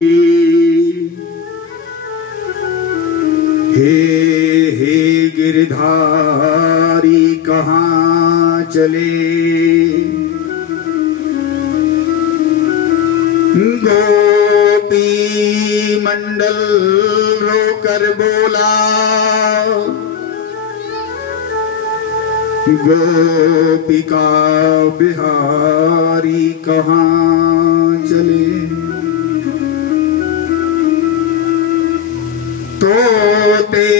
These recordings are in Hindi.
हे गिरधारी कहाँ चले, गोपी मंडल रोकर बोला, गोपिका बिहारी कहाँ चले। तोते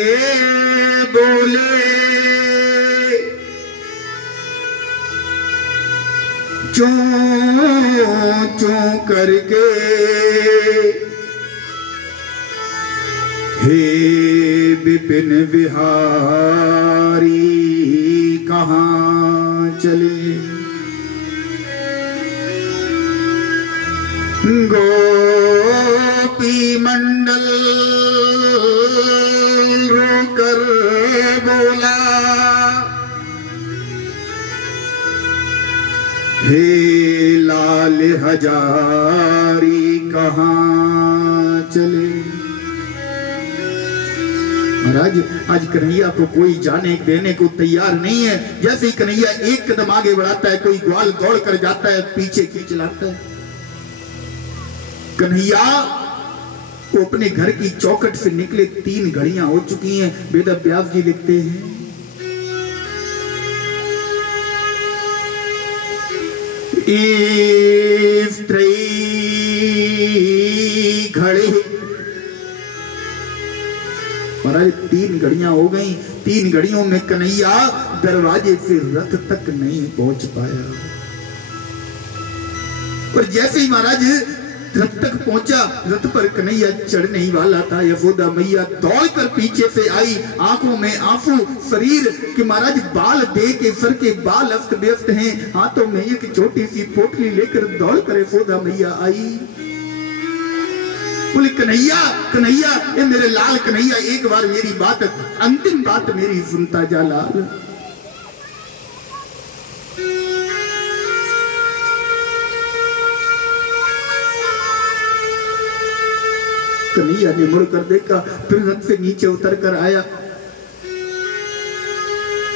बोले चों चों करके, हे विपिन बिहारी कहाँ चले। गोपी मंडल रोकर बोला, हे लाल हजारी कहाँ चले। महाराज आज कन्हैया को कोई जाने देने को तैयार नहीं है। जैसे ही कन्हैया एक कदम आगे बढ़ाता है, कोई ग्वाल दौड़ कर जाता है, पीछे खींच लाता है। कन्हैया वो अपने घर की चौखट से निकले 3 घड़ियां हो चुकी हैं। वेद व्यास जी लिखते हैं, घड़े महाराज 3 घड़ियां हो गई। 3 घड़ियों में कन्हैया दरवाजे से रथ तक नहीं पहुंच पाया। और जैसे ही महाराज रथ तक पहुंचा, रथ पर कन्हैया चढ़ने ही वाला था, यशोदा मैया दौड़कर पीछे से आई, आंखों में आंसू, शरीर के महाराज बाल दे के सर के बाल अस्त व्यस्त हैं, हाथों में एक छोटी सी पोटली लेकर दौड़कर यशोदा मैया आई। बोले कन्हैया कन्हैया, ये मेरे लाल कन्हैया, एक बार मेरी बात, अंतिम बात मेरी सुनता जा लाल। कन्हैया ने मुड़कर देखा, फिर रथ से नीचे उतर कर आया।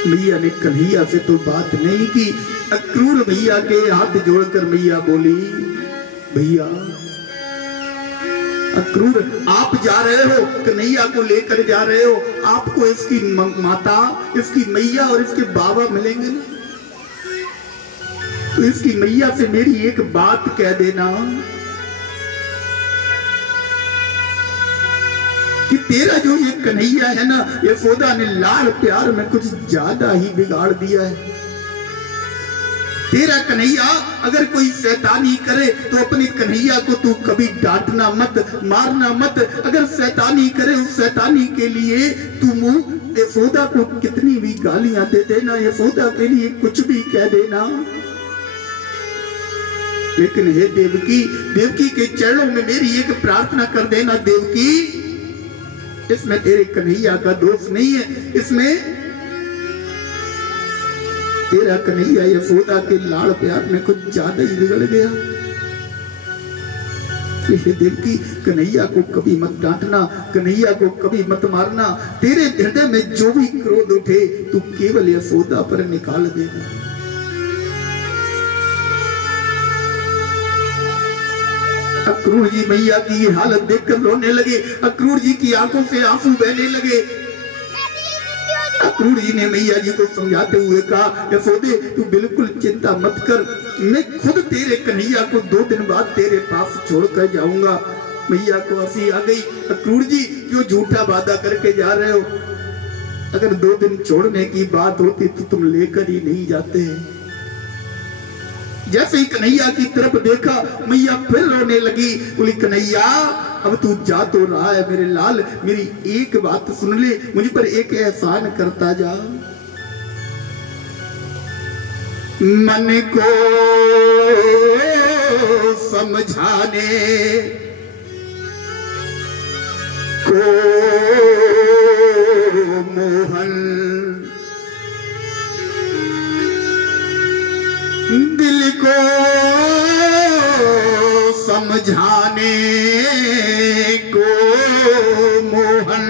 मैया ने कन्हैया से तो बात नहीं की। अक्रूर भैया के हाथ जोड़कर मैया बोली, भैया अक्रूर आप जा रहे हो, कन्हैया को लेकर जा रहे हो, आपको इसकी माता, इसकी मैया और इसके बाबा मिलेंगे ना, तो इसकी मैया से मेरी एक बात कह देना कि तेरा जो ये कन्हैया है ना, यशोदा ने लाड़ प्यार में कुछ ज्यादा ही बिगाड़ दिया है। तेरा कन्हैया अगर कोई शैतानी करे तो अपने कन्हैया को तू कभी डांटना मत, मारना मत। अगर शैतानी करे, उस शैतानी के लिए तू यशोदा को कितनी भी गालियां दे देना, यशोदा के लिए कुछ भी कह देना। लेकिन हे देवकी, देवकी के चरणों में मेरी एक प्रार्थना कर देना, देवकी इसमें तेरे कन्हैया का दोष नहीं है, इसमें तेरा कन्हैया यशोदा के लाड़ प्यार में कुछ ज्यादा ही बिगड़ गया। हे देवकी, कन्हैया को कभी मत डांटना, कन्हैया को कभी मत मारना। तेरे हृदय में जो भी क्रोध उठे तू केवल यशोदा पर निकाल देना। अक्रूर जी मैया की ये हालत देखकर रोने लगे। अक्रूर जी की आंखों से आंसू बहने लगे। अक्रूर जी ने मैया जी को समझाते हुए कहा, यशोदे तू बिल्कुल चिंता मत कर, मैं खुद तेरे कन्हैया को 2 दिन बाद तेरे पास छोड़कर जाऊंगा। मैया को हंसी आ गई। अक्रूर जी क्यों झूठा वादा करके जा रहे हो? अगर 2 दिन छोड़ने की बात होती तो तुम लेकर ही नहीं जाते हैं। जैसे ही कन्हैया की तरफ देखा, मैया फिर रोने लगी। बोली कन्हैया अब तू जा तो रहा है मेरे लाल, मेरी एक बात सुन ले, मुझ पर एक एहसान करता जा। मन को समझाने को मोहन, दिल को समझाने को मोहन,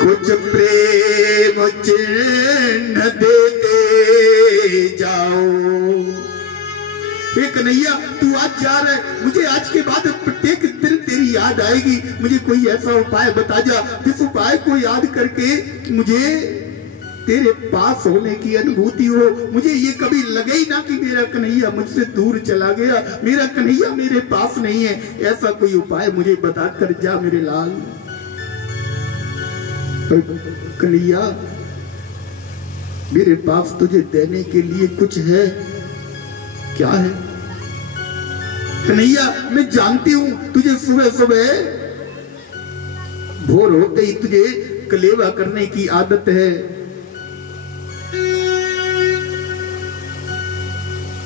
कुछ प्रेम चिन्ह देते जाओ। हे कन्हैया, तू आज जा रहा है, मुझे आज के बाद प्रत्येक दिन तेरी याद आएगी। मुझे कोई ऐसा उपाय बता जा जिस उपाय को याद करके मुझे तेरे पास होने की अनुभूति हो। मुझे ये कभी लगे ही ना कि मेरा कन्हैया मुझसे दूर चला गया, मेरा कन्हैया मेरे पास नहीं है। ऐसा कोई उपाय मुझे बता कर जा मेरे लाल। कन्हैया, मेरे पास तुझे देने के लिए कुछ है। क्या है? कन्हैया, मैं जानती हूं तुझे सुबह सुबह भोर होते ही तुझे कलेवा करने की आदत है।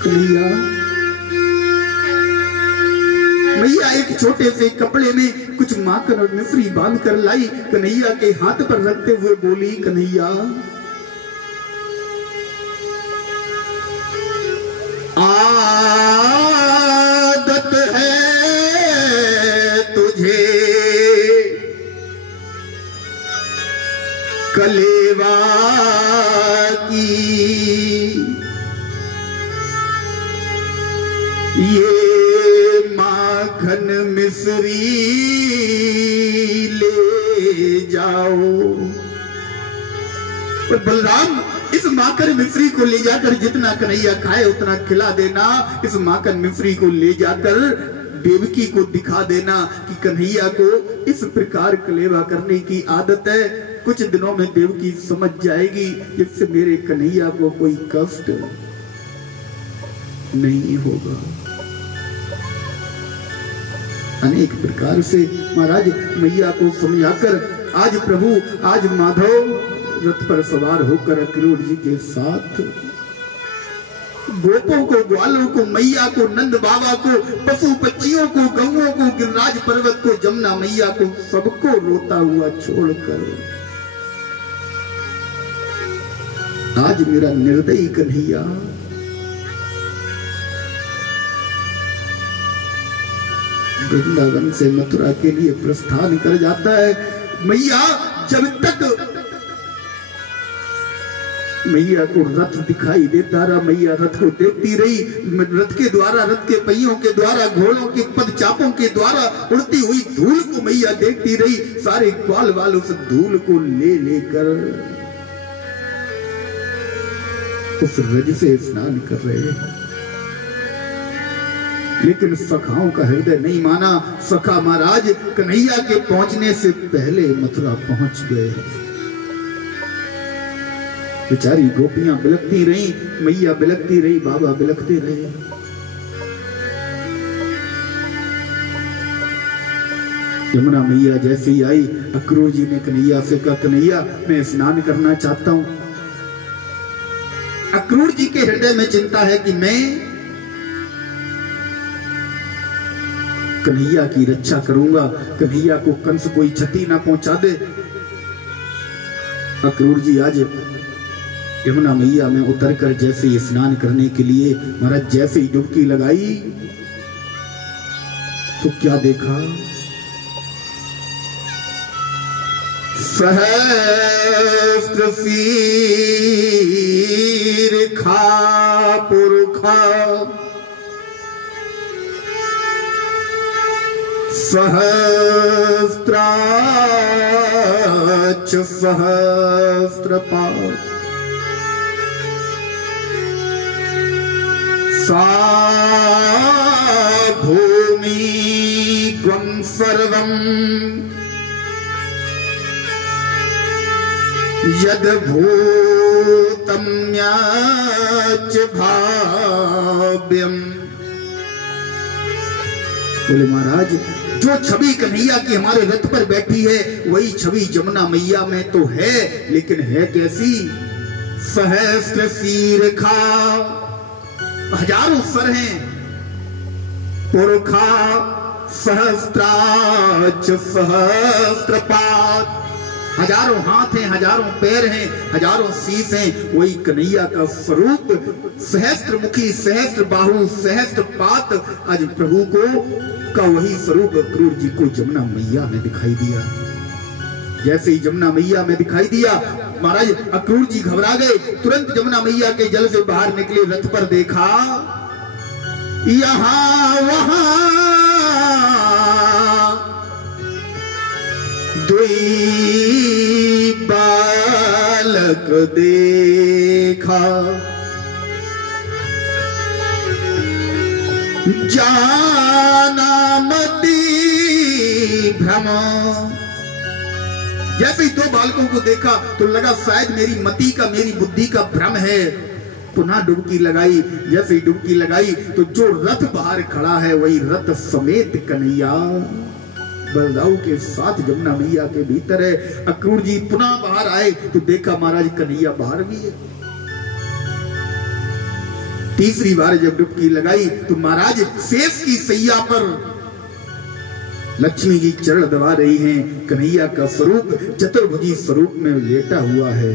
कन्हैया, मैया एक छोटे से कपड़े में कुछ माखन और मिश्री बांध कर लाई, कन्हैया के हाथ पर रखते हुए बोली, कन्हैया, आदत है तुझे कलेवा की, ये माखन मिश्री ले जाओ। और बलराम, इस माखन मिश्री को ले जाकर जितना कन्हैया खाए उतना खिला देना। इस माखन मिश्री को ले जाकर देवकी को दिखा देना कि कन्हैया को इस प्रकार कलेवा करने की आदत है। कुछ दिनों में देवकी समझ जाएगी, जिससे मेरे कन्हैया को कोई कष्ट नहीं होगा। अनेक प्रकार से महाराज मैया को समझाकर आज प्रभु, आज माधव रथ पर सवार होकर अक्रूर जी के साथ गोपों को, ग्वालों को, मैया को, नंद बाबा को, पशु पक्षियों को, गौओं को, गिरिराज पर्वत को, जमुना मैया को, सबको रोता हुआ छोड़कर आज मेरा निर्दयी कन्हैया वृंदावन से मथुरा के लिए प्रस्थान कर जाता है। मैया जब तक मैया को रथ दिखाई देता रहा, मैया रथ को देखती रही। रथ के द्वारा, रथ के पहियों के द्वारा, घोड़ों के पदचापों के द्वारा उड़ती हुई धूल को मैया देखती रही। सारे ग्वाल वालों से धूल को ले लेकर उस रज से स्नान कर रहे हैं, लेकिन सखाओं का हृदय नहीं माना। सखा महाराज कन्हैया के पहुंचने से पहले मथुरा पहुंच गए। बेचारी गोपियां बिलखती रही, मैया बिलखती रही, बाबा बिलखते रहे। यमुना मैया जैसे ही आई, अक्रूर जी ने कन्हैया से कहा, कन्हैया मैं स्नान करना चाहता हूं। अक्रूर जी के हृदय में चिंता है कि मैं कन्हैया की रक्षा करूंगा, कन्हैया को कंस कोई क्षति ना पहुंचा दे। अक्रूर जी आज यमुना मैया में उतरकर जैसे ही स्नान करने के लिए महाराज जैसे ही डुबकी लगाई तो क्या देखा? सहस्त्र शीर खा पुरखा, सहस्त्राक्ष सहस्त्रपाद, सा भूमि त्वं सर्वं यद् भूतं याच भाव्यम्। बोले महाराज, जो छवि कन्हैया की हमारे रथ पर बैठी है वही छवि जमुना मैया में तो है, लेकिन है कैसी? सहस्त्र शीर्खा, हजारों सर हैं, पुरखा सहस्त्राक्ष सहस्त्रपाद, हजारों हाथ हैं, हजारों पैर हैं, हजारों शीश हैं, वही कन्हैया का स्वरूप सहस्त्र मुखी, सहस्त्र बाहु, सहस्त्र पात आज प्रभु को का वही स्वरूप अक्रूर जी को जमुना मैया में दिखाई दिया। जैसे ही जमुना मैया में दिखाई दिया, महाराज अक्रूर जी घबरा गए, तुरंत जमुना मैया के जल से बाहर निकले, रथ पर देखा यहां वहां दुई बालक देखा, जाना मती भ्रम। जैसे ही दो बालकों को देखा तो लगा शायद मेरी मति का, मेरी बुद्धि का भ्रम है। पुनः डुबकी लगाई, जैसे ही डुबकी लगाई तो जो रथ बाहर खड़ा है वही रथ समेत कन्हैया बलदाऊ के साथ जमुना मैया के भीतर है। अक्रूर जी पुनः बाहर आए तो देखा महाराज कन्हैया बाहर भी है। तीसरी बार जब डुबकी लगाई तो महाराज शेष की सैया पर लक्ष्मी जी चरण दबा रही हैं। कन्हैया का स्वरूप चतुर्भुजी स्वरूप में लेटा हुआ है।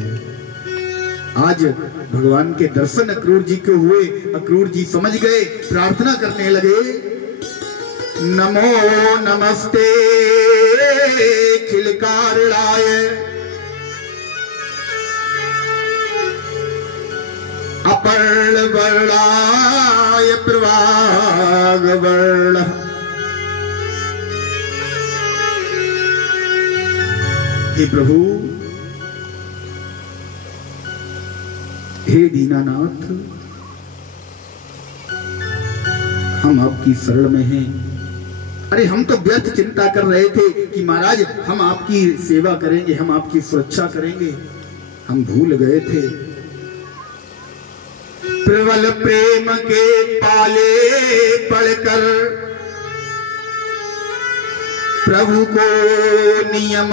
आज भगवान के दर्शन अक्रूर जी को हुए। अक्रूर जी समझ गए, प्रार्थना करने लगे, नमो नमस्ते खिलकारणाय अपर्ण वर्णाय प्रवाग वर्ण। हे प्रभु, हे दीनानाथ, हम आपकी शरण में हैं। अरे हम तो व्यर्थ चिंता कर रहे थे कि महाराज हम आपकी सेवा करेंगे, हम आपकी सुरक्षा करेंगे, हम भूल गए थे। प्रबल प्रेम के पाले पड़कर प्रभु को नियम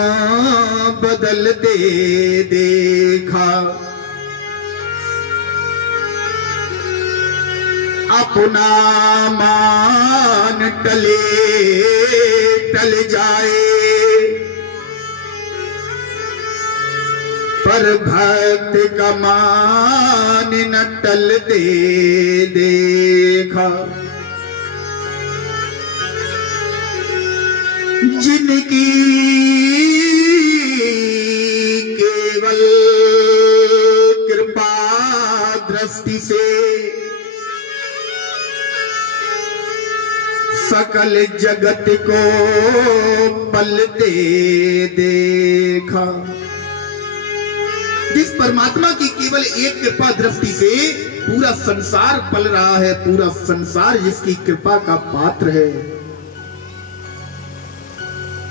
बदलते देखा, अपना मान टले टल जाए, पर भक्त का मान न टलते देखा। जिनकी केवल कृपा दृष्टि से सकल जगत को पलते देखा। जिस परमात्मा की केवल एक कृपा दृष्टि से पूरा संसार पल रहा है, पूरा संसार जिसकी कृपा का पात्र है,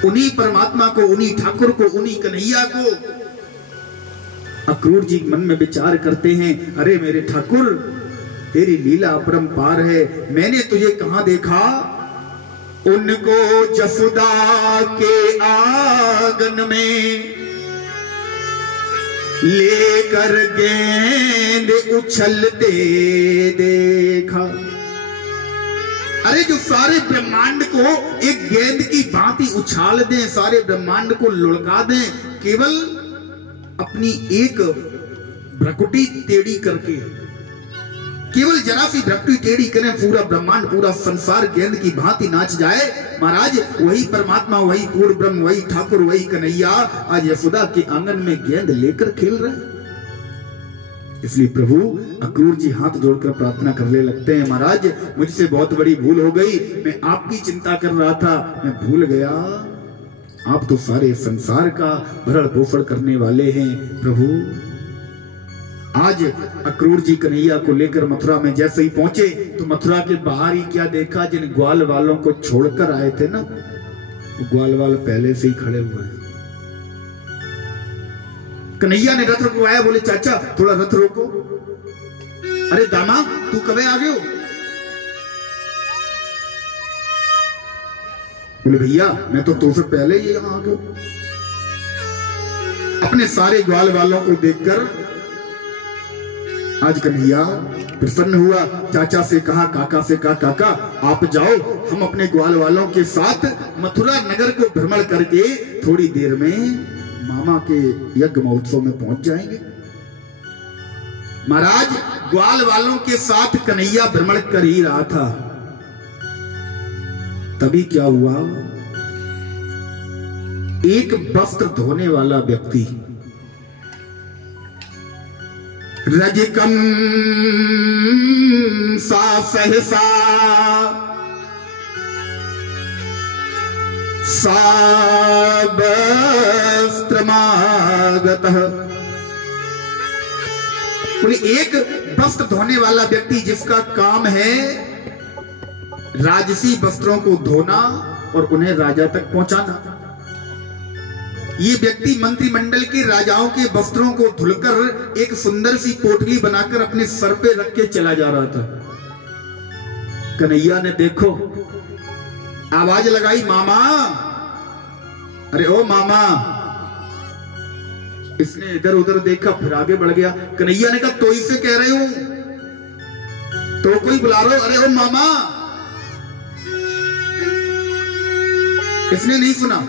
उन्हीं परमात्मा को, उन्हीं ठाकुर को, उन्हीं कन्हैया को अक्रूर जी मन में विचार करते हैं, अरे मेरे ठाकुर तेरी लीला अपरंपार है। मैंने तुझे कहां देखा? उनको जसुदा के आंगन में लेकर गेंद उछलते देखा। अरे जो सारे ब्रह्मांड को एक गेंद की भांति उछाल दें, सारे ब्रह्मांड को लुढ़का दें, केवल अपनी एक भ्रकुटी टेढ़ी करके, केवल जरा सी भ्रकुटी टेढ़ी करें, पूरा ब्रह्मांड, पूरा संसार गेंद की भांति नाच जाए। महाराज वही परमात्मा, वही पूर्ण ब्रह्म, वही ठाकुर, वही कन्हैया आज यशोदा के आंगन में गेंद लेकर खेल रहे। इसलिए प्रभु अक्रूर जी हाथ जोड़कर प्रार्थना करने लगते हैं, महाराज मुझसे बहुत बड़ी भूल हो गई, मैं आपकी चिंता कर रहा था, मैं भूल गया, आप तो सारे संसार का भरण पोषण करने वाले हैं। प्रभु आज अक्रूर जी कन्हैया को लेकर मथुरा में जैसे ही पहुंचे तो मथुरा के बाहर ही क्या देखा? जिन ग्वाल वालों को छोड़कर आए थे ना, वो ग्वाल वाल पहले से ही खड़े हुए हैं। कन्हैया ने रथ रुकवाया, बोले चाचा थोड़ा रथ रोको। अरे दामा तू कब आ गए हो? बोले भैया मैं तो तुमसे पहले ही यहां आ गया। अपने सारे ग्वाल वालों को देखकर आज कन्हैया प्रसन्न हुआ, चाचा से कहा, काका से कहा, काका आप जाओ, हम अपने ग्वाल वालों के साथ मथुरा नगर को भ्रमण करके थोड़ी देर में मामा के यज्ञ महोत्सव में पहुंच जाएंगे। महाराज ग्वाल वालों के साथ कन्हैया भ्रमण कर ही रहा था, तभी क्या हुआ, एक वस्त्र धोने वाला व्यक्ति रजकम सा सहसा सावस्त्रमागतः, एक वस्त्र धोने वाला व्यक्ति जिसका काम है राजसी वस्त्रों को धोना और उन्हें राजा तक पहुंचाना। ये व्यक्ति मंत्रिमंडल के राजाओं के वस्त्रों को धुलकर एक सुंदर सी पोटली बनाकर अपने सर पे रख के चला जा रहा था। कन्हैया ने देखो आवाज लगाई, मामा, अरे ओ मामा। इसने इधर उधर देखा, फिर आगे बढ़ गया। कन्हैया ने कहा तो इसे कह रहे हूं, तो कोई बुला रहे हो, अरे ओ मामा। इसने नहीं सुना।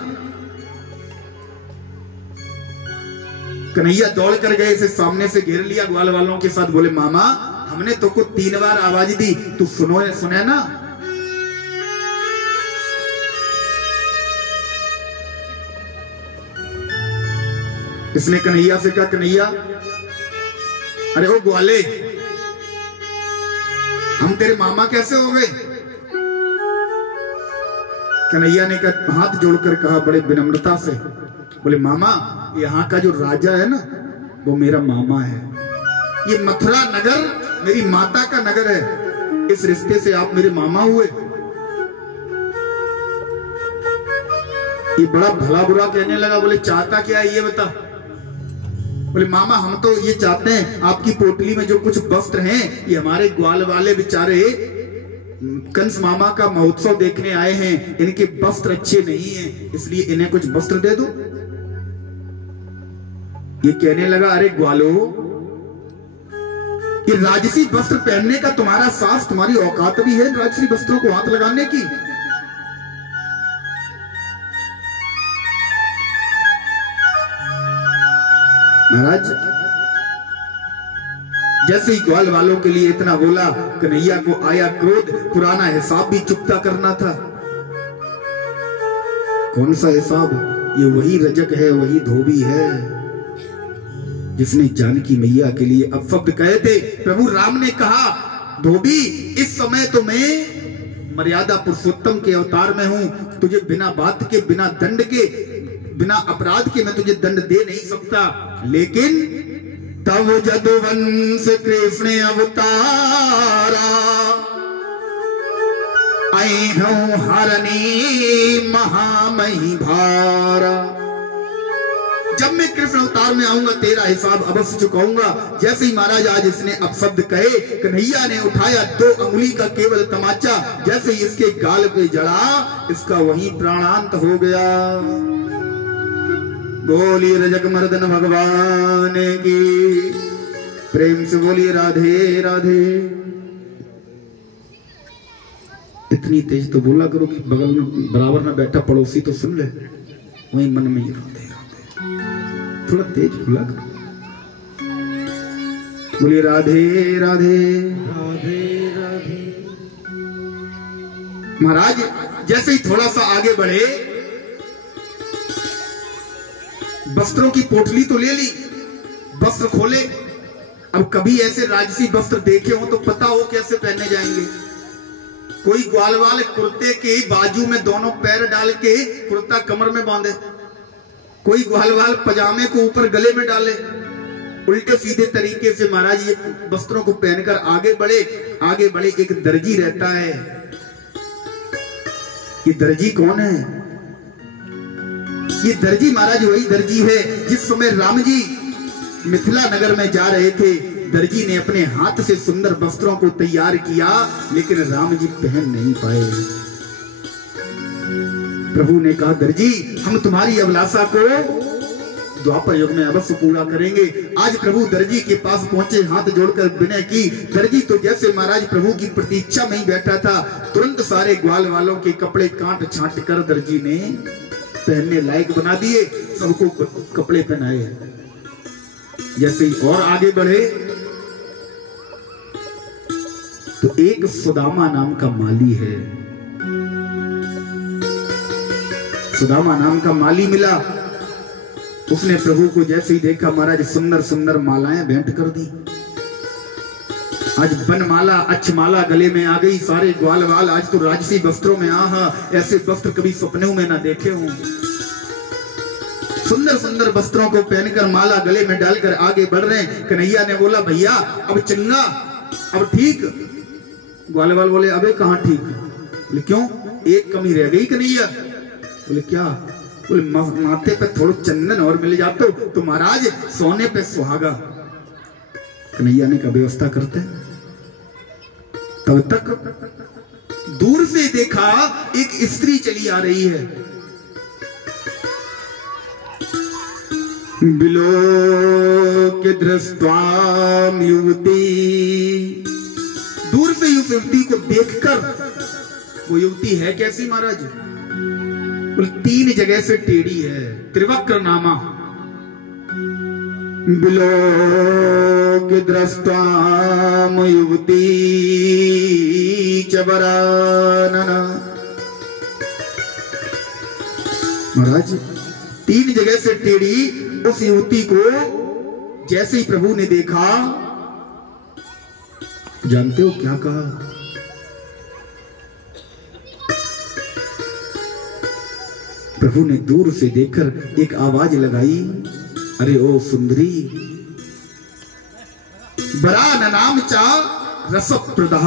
कन्हैया दौड़ कर गए, इसे सामने से घेर लिया ग्वाल वालों के साथ, बोले मामा हमने तो को 3 बार आवाज दी, तू सुने ना। इसने कन्हैया से कहा, कन्हैया अरे ओ ग्वाले, हम तेरे मामा कैसे हो गए। कन्हैया ने कहा, हाथ जोड़कर कहा बड़े विनम्रता से, बोले मामा यहाँ का जो राजा है ना वो मेरा मामा है, ये मथुरा नगर मेरी माता का नगर है, इस रिश्ते से आप मेरे मामा हुए। ये बड़ा भला बुरा कहने लगा, बोले चाहता क्या है ये बता। बोले मामा हम तो ये चाहते हैं आपकी पोटली में जो कुछ वस्त्र हैं, ये हमारे ग्वाल वाले बेचारे कंस मामा का महोत्सव देखने आए हैं, इनके वस्त्र अच्छे नहीं हैं, इसलिए इन्हें कुछ वस्त्र दे दो। ये कहने लगा, अरे ग्वालो, ये राजसी वस्त्र पहनने का तुम्हारा साहस, तुम्हारी औकात भी है राजसी वस्त्रों को हाथ लगाने की। महाराज जैसे ही ग्वाल वालों के लिए इतना बोला, कन्हैया को आया क्रोध, पुराना हिसाब भी चुकता करना था। कौन सा हिसाब, ये वही रजक है, वही धोबी है जिसने जानकी मैया के लिए अपशब्द कहे थे। प्रभु राम ने कहा, धोबी इस समय तो मैं मर्यादा पुरुषोत्तम के अवतार में हूं, तुझे बिना बात के, बिना दंड के, बिना अपराध के मैं तुझे दंड दे नहीं सकता, लेकिन तब जदुवंश कृष्ण अवतारा आई हूं हरनी महामही भारा। जब मैं कृष्ण अवतार में आऊंगा तेरा हिसाब अवश्य चुकाऊंगा। जैसे ही महाराज आज इसने अपशब्द कहे, कन्हैया ने उठाया 2 अंगुली का केवल तमाचा, जैसे ही इसके गाल पे जड़ा, इसका वहीं प्राणांत हो गया। बोलिए रजक मर्दन भगवान की, प्रेम से बोलिए राधे राधे। इतनी तेज तो बोला करो कि बगल में बराबर में बैठा पड़ोसी तो सुन ले, वहीं मन में ही राधे राधे, थोड़ा तेज बोला करो। बोलिए राधे राधे राधे राधे। महाराज जैसे ही थोड़ा सा आगे बढ़े, वस्त्रों की पोटली तो ले ली, वस्त्र खोले। अब कभी ऐसे राजसी वस्त्र देखे हो तो पता हो कैसे पहने जाएंगे। कोई ग्वालवाल कुर्ते के बाजू में दोनों पैर डाल के कुर्ता कमर में बांधे, कोई ग्वालवाल पजामे को ऊपर गले में डाले, उल्टे सीधे तरीके से महाराज ये वस्त्रों को पहनकर आगे बढ़े। आगे बढ़े, एक दर्जी रहता है। ये दर्जी कौन है? ये दर्जी महाराज वही दर्जी है जिस समय राम जी मिथिला नगर में जा रहे थे, दर्जी ने अपने हाथ से सुंदर वस्त्रों को तैयार किया, लेकिन राम जी पहन नहीं पाए। प्रभु ने कहा, दर्जी हम तुम्हारी अभिलाषा को द्वापर युग में अवश्य पूरा करेंगे। आज प्रभु दर्जी के पास पहुंचे, हाथ जोड़कर विनय की। दर्जी तो जैसे महाराज प्रभु की प्रतीक्षा में ही बैठा था, तुरंत सारे ग्वाल वालों के कपड़े काट छांट कर दर्जी ने पहनने लायक बना दिए। सबको कपड़े पहनाए। जैसे ही और आगे बढ़े तो एक सुदामा नाम का माली है, सुदामा नाम का माली मिला। उसने प्रभु को जैसे ही देखा महाराज सुंदर सुंदर मालाएं भेंट कर दी। आज बनमाला अक्षमाला गले में आ गई, सारे ग्वाल वाल आज तो राजसी वस्त्रों में आहा, ऐसे वस्त्र कभी सपनों में ना देखे हों। सुंदर सुंदर वस्त्रों को पहनकर माला गले में डालकर आगे बढ़ रहे हैं। कन्हैया ने बोला भैया अब चंगा, अब ठीक। ग्वाल वाल बोले अबे कहां ठीक? बोले क्यों, एक कमी रह गई कन्हैया। बोले क्या? बोले माथे पे थोड़ा चंदन और मिल जाते तो महाराज सोने पे सुहागा। कन्हैया ने कहा व्यवस्था करते हैं। तब तक दूर से देखा एक स्त्री चली आ रही है। बिलोक दृष्ट्वाम युवती, दूर से उस युवती को देखकर, वो युवती है कैसी महाराज? बोले 3 जगह से टेढ़ी है, त्रिवक्र नामा। बिलोक दृष्ट्वाम युवती चबरानना। महाराज 3 जगह से टेढ़ी उस युवती को जैसे ही प्रभु ने देखा, जानते हो क्या कहा? प्रभु ने दूर से देखकर एक आवाज लगाई, अरे ओ सुंदरी, बरा नाम चा रसप्रदा।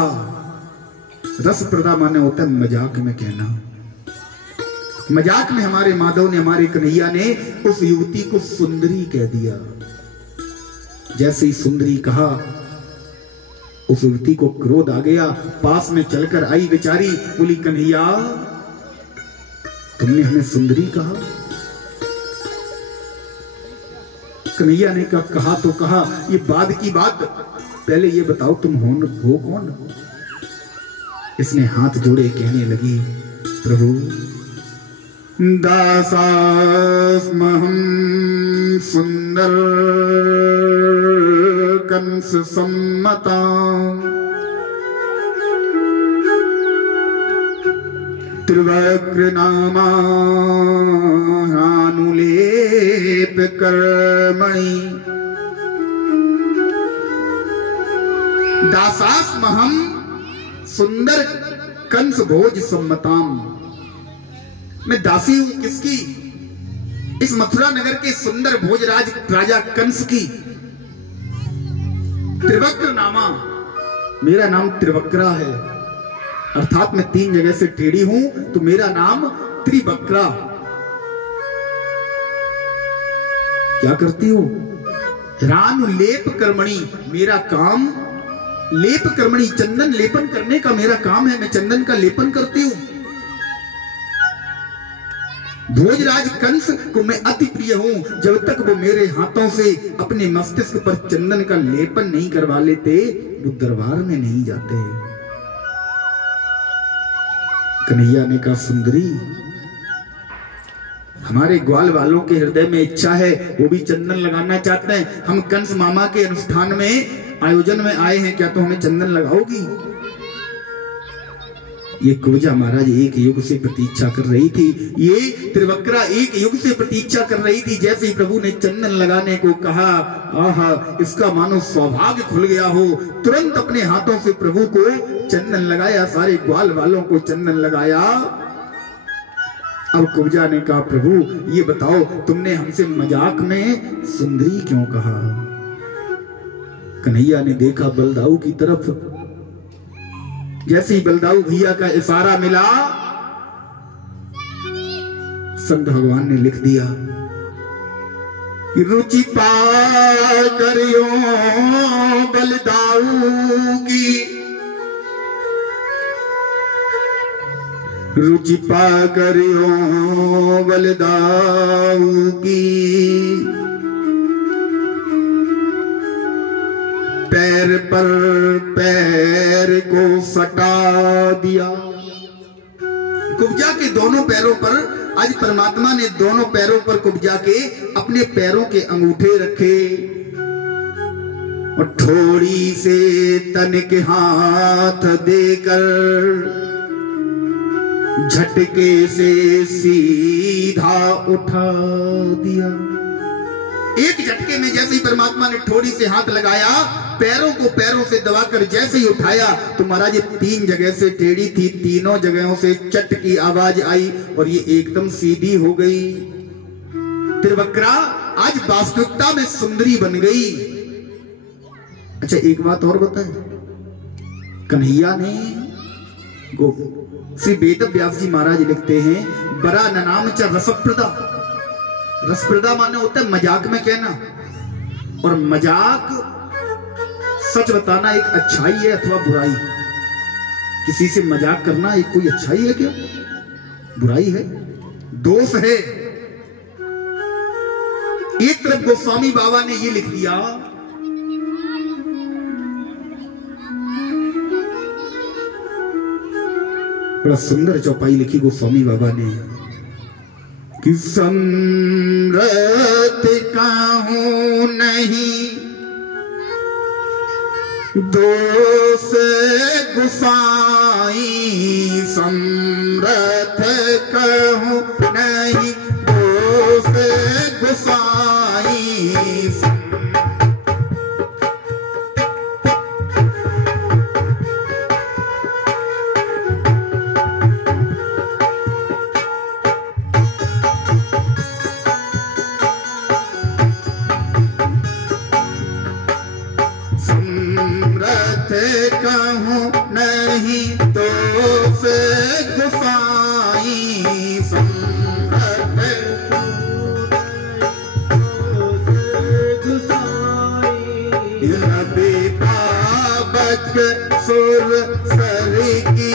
रसप्रदा माने होता है मजाक में कहना। मजाक में हमारे माधव ने, हमारे कन्हैया ने उस युवती को सुंदरी कह दिया। जैसे ही सुंदरी कहा उस युवती को क्रोध आ गया, पास में चलकर आई बेचारी, बोली कन्हैया तुमने हमें सुंदरी कहा? कन्हैया ने कहा तो कहा, ये बाद की बात, पहले ये बताओ तुम हो कौन? इसने हाथ जोड़े कहने लगी, प्रभु दासास्महं सुंदर कंस सम्मता, त्रिवक्र नामानुलेप कर्मणि, दासास्महं सुंदर कंस भोज सम्मताम। मैं दासी हूं किसकी? इस मथुरा नगर के सुंदर भोजराज राजा कंस की। त्रिवक्र नामा, मेरा नाम त्रिवक्रा है, अर्थात मैं 3 जगह से टेढ़ी हूं तो मेरा नाम त्रिवक्रा। क्या करती हो? रानु लेप कर्मणि, मेरा काम लेप कर्मणि, चंदन लेपन करने का मेरा काम है, मैं चंदन का लेपन करती हूं। भोजराज कंस को मैं अति प्रिय हूं, जब तक वो मेरे हाथों से अपने मस्तिष्क पर चंदन का लेपन नहीं करवा लेते वो दरबार में नहीं जाते। कन्हैया ने कहा सुंदरी, हमारे ग्वाल वालों के हृदय में इच्छा है, वो भी चंदन लगाना चाहते हैं। हम कंस मामा के अनुष्ठान में आयोजन में आए हैं, क्या तो हमें चंदन लगाओगी? ये कुब्जा महाराज एक युग से प्रतीक्षा कर रही थी, ये त्रिवक्रा एक युग से प्रतीक्षा कर रही थी। जैसे ही प्रभु ने चंदन लगाने को कहा, आहा, इसका मानो सौभाग्य खुल गया हो। तुरंत अपने हाथों से प्रभु को चंदन लगाया, सारे ग्वाल वालों को चंदन लगाया। अब कुब्जा ने कहा, प्रभु ये बताओ तुमने हमसे मजाक में सुंदरी क्यों कहा? कन्हैया ने देखा बलदाऊ की तरफ, जैसे ही बलदाऊ भैया का इशारा मिला, संत भगवान ने लिख दिया, रुचि पा करियो बलदाऊ की, रुचि पा करियो बलदाऊ की, पैर पर पैर को सटा दिया। कुब्जा के दोनों पैरों पर आज परमात्मा ने दोनों पैरों पर कुब्जा के अपने पैरों के अंगूठे रखे और थोड़ी से तन के हाथ देकर झटके से सीधा उठा दिया। एक झटके में जैसे ही परमात्मा ने थोड़ी से हाथ लगाया, पैरों को पैरों से दबाकर जैसे ही उठाया तो महाराज ये 3 जगह से टेढ़ी थी, तीनों जगहों से चट की आवाज आई और ये एकदम सीधी हो गई। त्रिवक्रा आज वास्तविकता में सुंदरी बन गई। अच्छा एक बात और बताए, कन्हैया ने श्री वेद व्यास जी महाराज लिखते हैं, बरा ननाम च रसप्रदा। रसप्रदा माने होता है मजाक में कहना, और मजाक सच बताना एक अच्छाई है अथवा बुराई। किसी से मजाक करना एक कोई अच्छाई है क्या? बुराई है, दोष है। एक तरफ गोस्वामी बाबा ने ये लिख दिया, बड़ा सुंदर चौपाई लिखी गोस्वामी बाबा ने कि समरथ कहूं नहीं दोष गुसाई, समरथ कहूं नहीं दोष गुसाई। कहूं नहीं तो से गुसाई, समरथ रवि पावक सुर सर की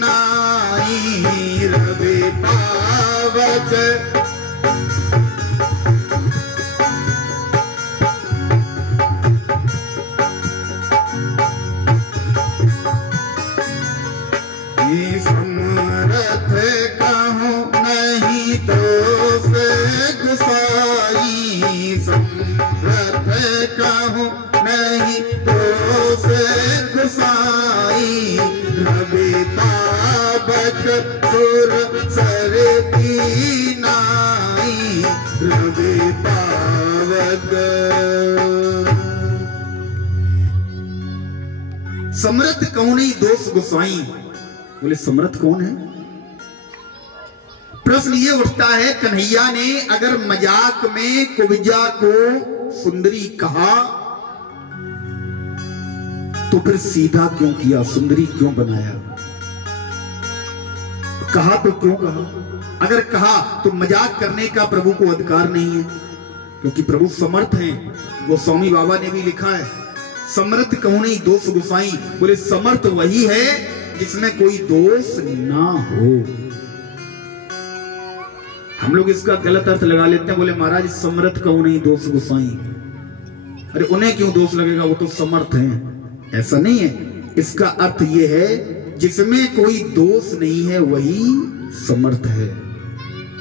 नाई, रवि पावक समरथ कहूं नहीं तो से गुसाई, समरथ कहूं नहीं तो से गुसाई। रवि पावक सुर सर की नाई, रवि पावक। समरथ कहूं नहीं दोष गुसाई। बोले समर्थ कौन है? प्रश्न ये उठता है, कन्हैया ने अगर मजाक में कुब्जा को सुंदरी कहा तो फिर सीधा क्यों किया, सुंदरी क्यों बनाया? कहा तो क्यों कहा? अगर कहा तो मजाक करने का प्रभु को अधिकार नहीं है, क्योंकि प्रभु समर्थ हैं। गोस्वामी बाबा ने भी लिखा है, समर्थ कहूं नहीं दोष गुसाई। बोले समर्थ वही है जिसमें कोई दोष ना हो। हम लोग इसका गलत अर्थ लगा लेते हैं, बोले महाराज समर्थ कहूं नहीं दोष गुसाई। अरे उन्हें क्यों दोष लगेगा, वो तो समर्थ हैं। ऐसा नहीं है, इसका अर्थ ये है जिसमें कोई दोष नहीं है वही समर्थ है,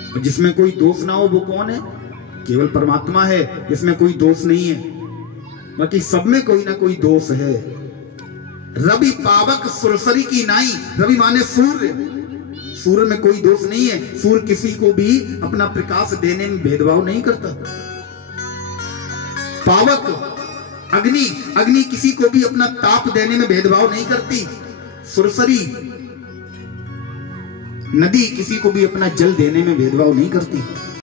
और जिसमें कोई दोष ना हो वो कौन है? केवल परमात्मा है जिसमें कोई दोष नहीं है, बाकी सब में कोई ना कोई दोष है। रवि पावक सुरसरी की नाई, रवि माने सूर्य, सूर्य में कोई दोष नहीं है। सूर्य किसी को भी अपना प्रकाश देने में भेदभाव नहीं करता। पावक अग्नि, अग्नि किसी को भी अपना ताप देने में भेदभाव नहीं करती। सुरसरी नदी किसी को भी अपना जल देने में भेदभाव नहीं करती।